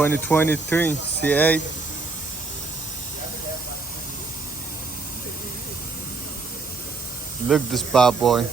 2023 C8. Look this bad boy.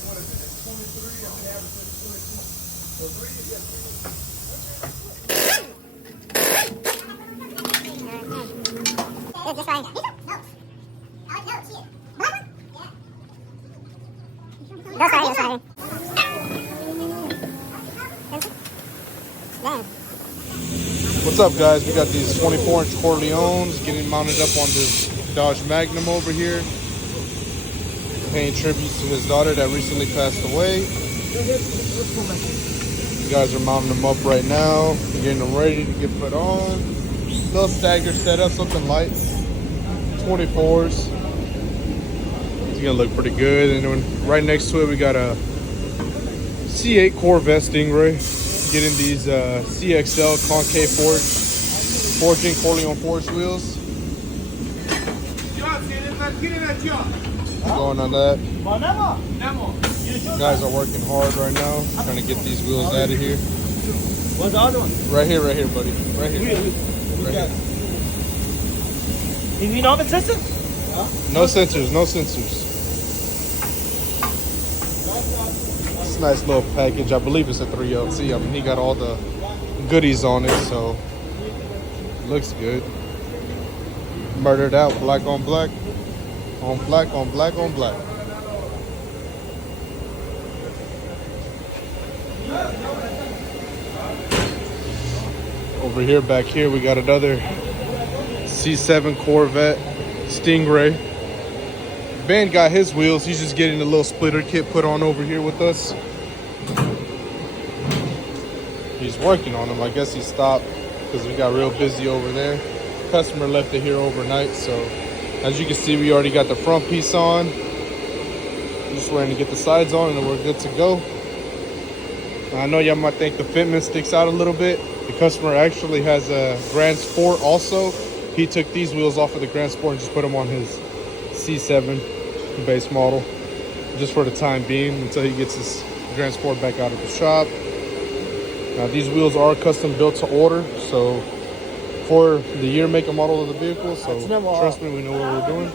What's up, guys? We got these 24-inch Corleones getting mounted up on this Dodge Magnum over here, paying tribute to his daughter that recently passed away. You guys are mounting them up right now, getting them ready to get put on. Little stagger setup, something light, 24s. It's gonna look pretty good. And then right next to it, we got a C8 Corvette Stingray. Getting these CXL concave forging Corleone forged wheels. Going on that. Guys are working hard right now, trying to get these wheels out of here. What's the other one? Right here, buddy. Right here. Right here. You need all the sensors? No sensors, no sensors. It's a nice little package. I believe it's a 3LT. I mean, he got all the goodies on it, so looks good. Murdered out, black on black, on black on black on black. Over here, back here, we got another C7 Corvette Stingray. Ben got his wheels. He's just getting a little splitter kit put on over here with us. He's working on them. I guess he stopped because we got real busy over there. Customer left it here overnight, so as you can see, we already got the front piece on. Just waiting to get the sides on and then we're good to go. I know y'all might think the fitment sticks out a little bit. The customer actually has a Grand Sport also. He took these wheels off of the Grand Sport and just put them on his C7 base model, just for the time being until he gets his Grand Sport back out of the shop. Now these wheels are custom built to order, so for the year, make, and model of the vehicle, so trust me, we know what we're doing.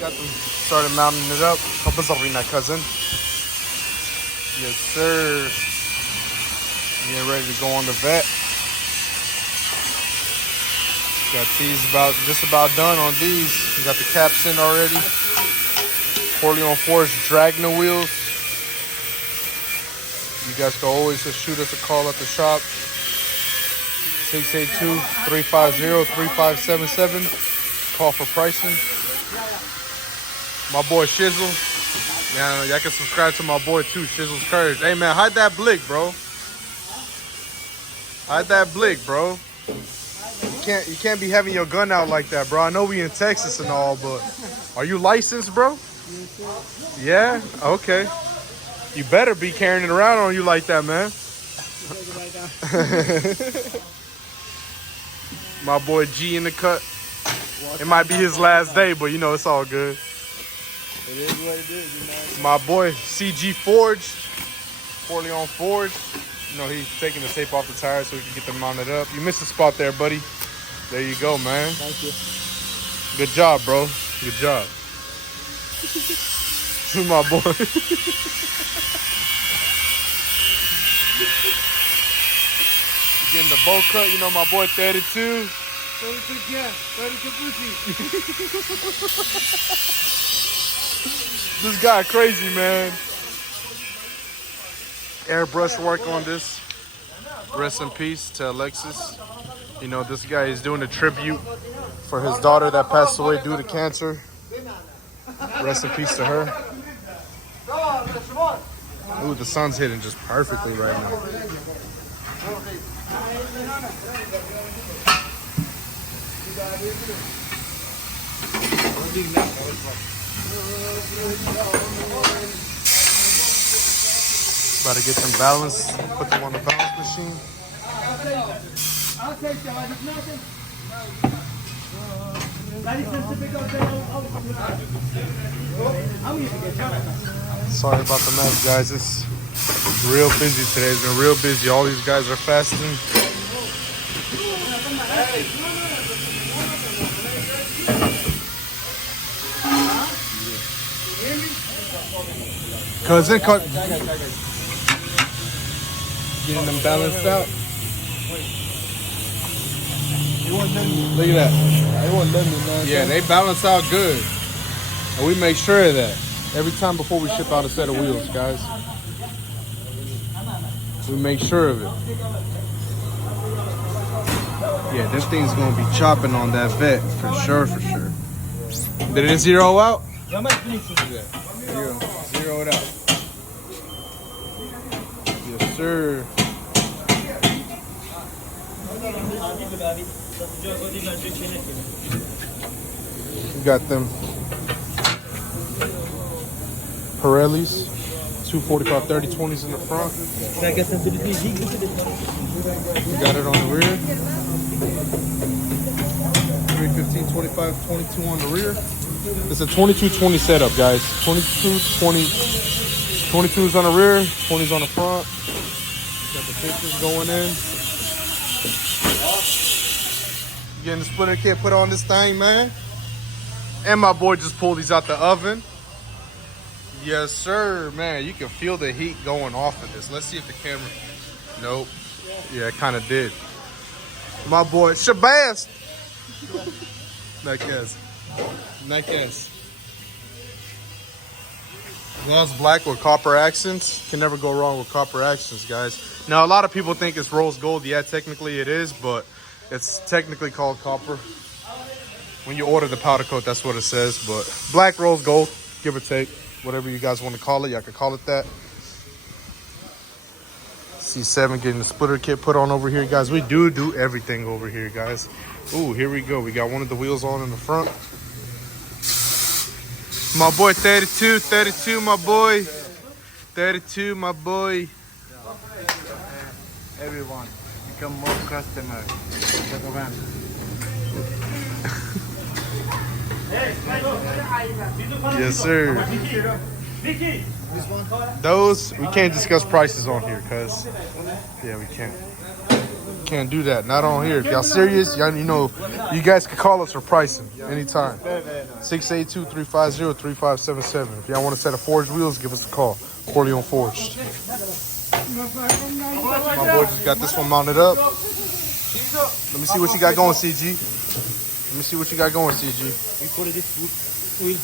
Got them started mounting it up. Help us over that, cousin. Yes, sir. Getting ready to go on the vet. Got these just about done on these. We got the caps in already. Corleone forged Dragna wheels. You guys can always just shoot us a call at the shop. 682-350-3577. Call for pricing. My boy Shizzle. Yeah, y'all can subscribe to my boy too, Shizzle's Courage. Hey man, hide that blick, bro. Hide that blick, bro. You can't be having your gun out like that, bro. I know we in Texas and all, but are you licensed, bro? Yeah? Okay. You better be carrying it around on you like that, man. My boy G in the cut. It might be his last day, but you know, it's all good. It is what it is, you know. My boy CG Forged, Corleone Forged. You know, he's taking the tape off the tires so we can get them mounted up. You missed a spot there, buddy. There you go, man. Thank you. Good job, bro. Good job. My boy. Getting the bow cut, you know, my boy 32. 32, yeah. 32 pussy. This guy crazy, man. Airbrush work on this. Rest in peace to Alexis. You know, this guy is doing a tribute for his daughter that passed away due to cancer. Rest in peace to her. Ooh, the sun's hitting just perfectly right now. About to get them balanced, put them on the balance machine. Sorry about the mess, guys. It's real busy today. It's been real busy. All these guys are fasting. Cause it cut. Getting them balanced out. Look at that. Yeah, they balance out good. And we make sure of that every time before we ship out a set of wheels, guys. We make sure of it. Yeah, this thing's gonna be chopping on that vet for sure, for sure. Did it zero out? Yeah. Zero it out. Yes, sir. We got them Pirellis, 245 30-20s in the front. We got it on the rear. 315 25 22 on the rear. It's a 22-20 setup, guys. 22-20. 22s on the rear, 20s on the front. Got the pictures going in. Getting the splitter kit put on this thing, man. And my boy just pulled these out the oven. Yes, sir, man. You can feel the heat going off of this. Let's see if the camera. Nope. Yeah, it kind of did. My boy, Shabazz. Nice. Gloss black with copper accents. Can never go wrong with copper accents, guys. Now, a lot of people think it's rose gold. Yeah, technically it is, but it's technically called copper. When you order the powder coat, that's what it says. But black rose gold, give or take. Whatever you guys want to call it, y'all can call it that. C7 getting the splitter kit put on over here, guys. We do everything over here, guys. Ooh, here we go. We got one of the wheels on in the front. My boy 32, my boy. 32, my boy. Everyone, become more customer. Yes, sir. Those, we can't discuss prices on here, cuz. Yeah, we can't. Can't do that. Not on here. If y'all serious, y'all, you know, you guys can call us for pricing anytime. 682-350-3577. If y'all want a set of forged wheels, give us a call. Corleone Forged. My boy just got this one mounted up. Let me see what you got going, CG. We put this wheel.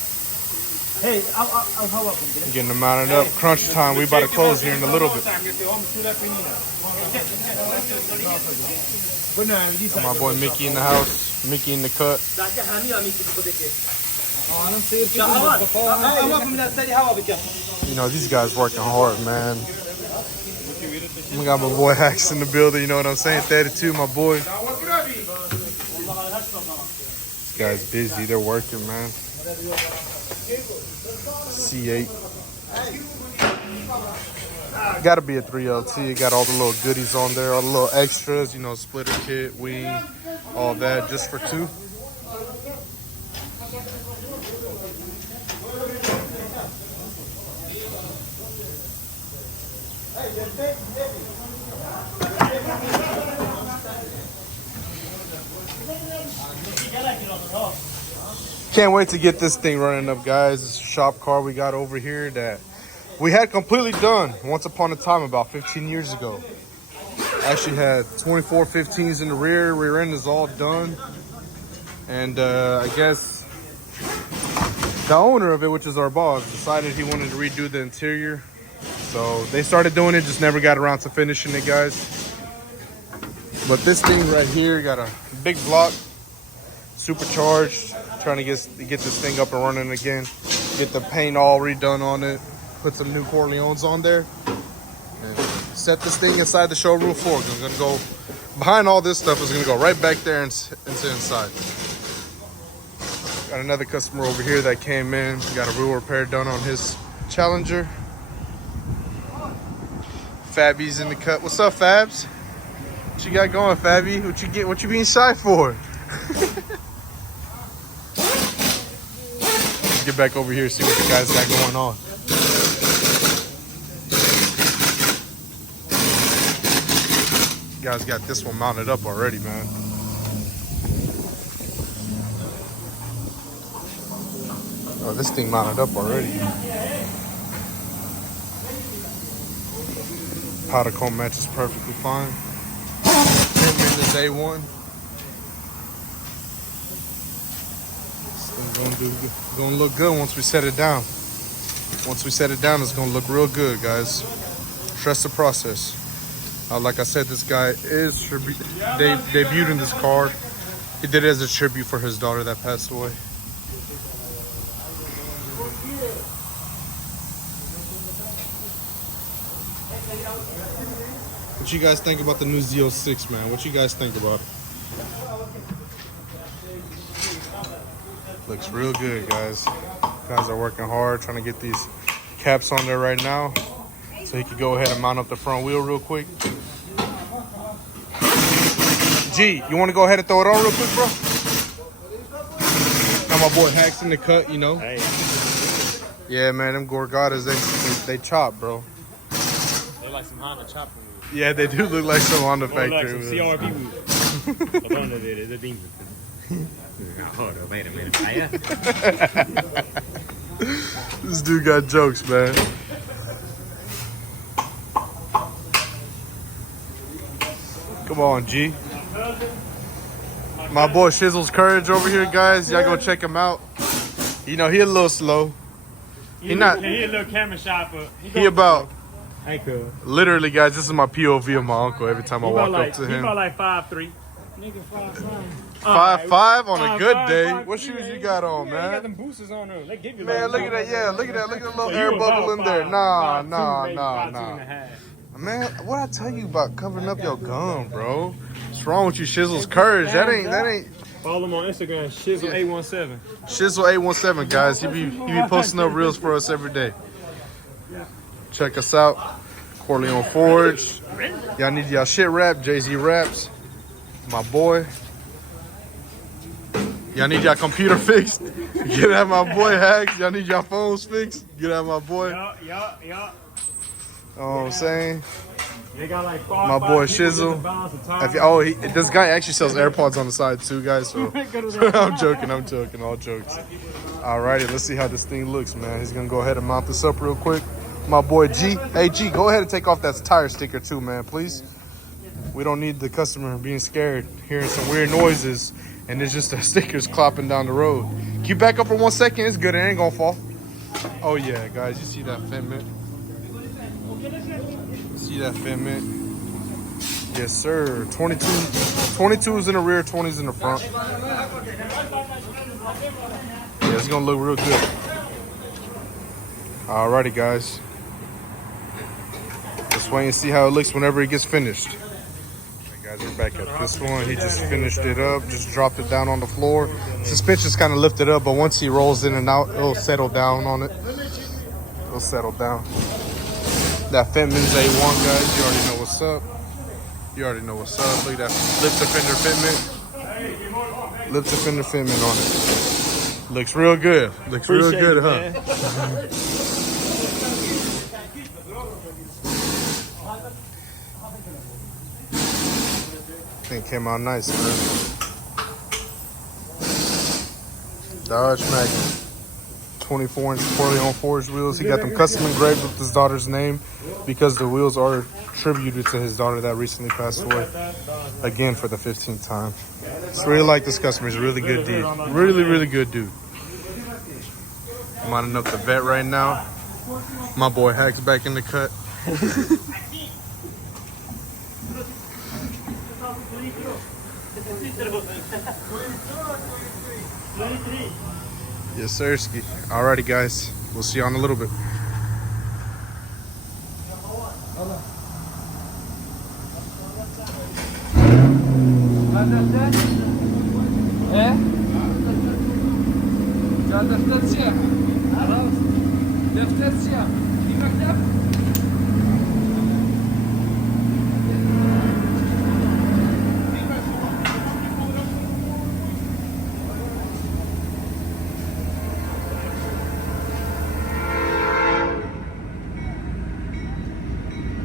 Hey, I'll Getting them mounted up. Crunch time. We about to close here in a little bit. Got my boy Mickey in the house. Mickey in the cut. You know, these guys working hard, man. We got my boy Hacks in the building, you know what I'm saying? 32, my boy. This guy's busy, they're working, man. C8. Gotta be a 3LT. Got all the little goodies on there, all the little extras, you know, splitter kit, wing, all that, just for two. Can't wait to get this thing running up, guys. This shop car we got over here that we had completely done once upon a time about 15 years ago. Actually had 24 15s in the rear end is all done. And I guess the owner of it, which is our boss, decided he wanted to redo the interior. So they started doing it, just never got around to finishing it, guys. But this thing right here got a big block, supercharged. Trying to get this thing up and running again. Get the paint all redone on it. Put some new Corleones on there. And set this thing inside the showroom floor. I'm gonna go behind all this stuff. Is gonna go right back there into inside. Got another customer over here that came in. Got a wheel repair done on his Challenger. Fabby's in the cut. What's up, Fabs? What you got going, Fabby? What you being shy for? Get back over here, see what the guys got going on. You guys got this one mounted up already, man. Oh, this thing mounted up already. Powder coat matches perfectly fine. Trim is A1. It's gonna look good once we set it down. Once we set it down, it's gonna look real good, guys. Trust the process. Like I said, this guy is debuted in this car. He did it as a tribute for his daughter that passed away. What you guys think about the new Z06, man? What you guys think about it? Looks real good, guys. Guys are working hard trying to get these caps on there right now, so he could go ahead and mount up the front wheel real quick. G, you want to go ahead and throw it on real quick, bro? Got my boy Hacks in the cut, you know. Hey. Yeah, man, them Gorgatas, they chop, bro. They're like some Honda chopper. Yeah, they do look like some Honda Like factory. some CRV wait a minute. This dude got jokes, man. Come on, G. My boy Shizzle's Courage over here, guys. Y'all go check him out. You know, he a little slow. He a little camera shop, but he about... Hey, cool. Literally, guys, this is my POV of my uncle every time I walk up to him. He about like 5'3". Nigga 5'5". 5'5" on a good 5'5", day. 5'3". What shoes you got on, He man? got them boosters on there. They give you Man, look at that. Yeah, look at that. Look at the little air bubble in there. Nah. Man, what I tell you about covering up your gum, bro? What's wrong with you, Shizzle's Courage? That ain't. Follow him on Instagram, Shizzle817. Shizzle817, guys. He be posting up reels for us every day. Check us out. Corleone Forge. Y'all need y'all shit wrapped. Jay-Z Raps. My boy. Y'all need y'all computer fixed. Get at my boy Hacks. Y'all need y'all phones fixed. Get at my boy. Yeah. You know what I'm saying? They got like My boy Shizzle. This guy actually sells AirPods on the side too, guys. So I'm joking. All jokes. Alrighty, let's see how this thing looks, man. He's gonna go ahead and mount this up real quick. My boy G. Hey G, go ahead and take off that tire sticker too, man, please. We don't need the customer being scared, hearing some weird noises, and it's just the stickers clopping down the road. Can you back up for 1 second? It's good. It ain't gonna fall. Oh yeah, guys, you see that fitment? See that fitment? Yes, sir. 22 is in the rear, 20's in the front. Yeah, it's gonna look real good. Alrighty, guys. Let's wait and see how it looks whenever it gets finished. Okay, guys, we're back at this one. He just finished it up, just dropped it down on the floor. Suspension's kind of lifted up, but once he rolls in and out, it'll settle down on it. It'll settle down. That Fitment's A1, guys. You already know what's up. Look at that lip to fender fitment. Lip to fender fitment on it. Looks real good. Real good, huh? Thing came out nice, man. Dodge Magnum. 24-inch Corleone Forge wheels. He got them custom engraved with his daughter's name because the wheels are tributed to his daughter that recently passed away. Again, for the 15th time. Just really like this customer. He's a really good dude. Really good dude. I'm lining up the vet right now. My boy Hacks back in the cut. Yes, sirski. Alrighty, guys. We'll see you on a little bit.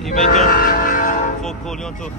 You make it for Corleone too.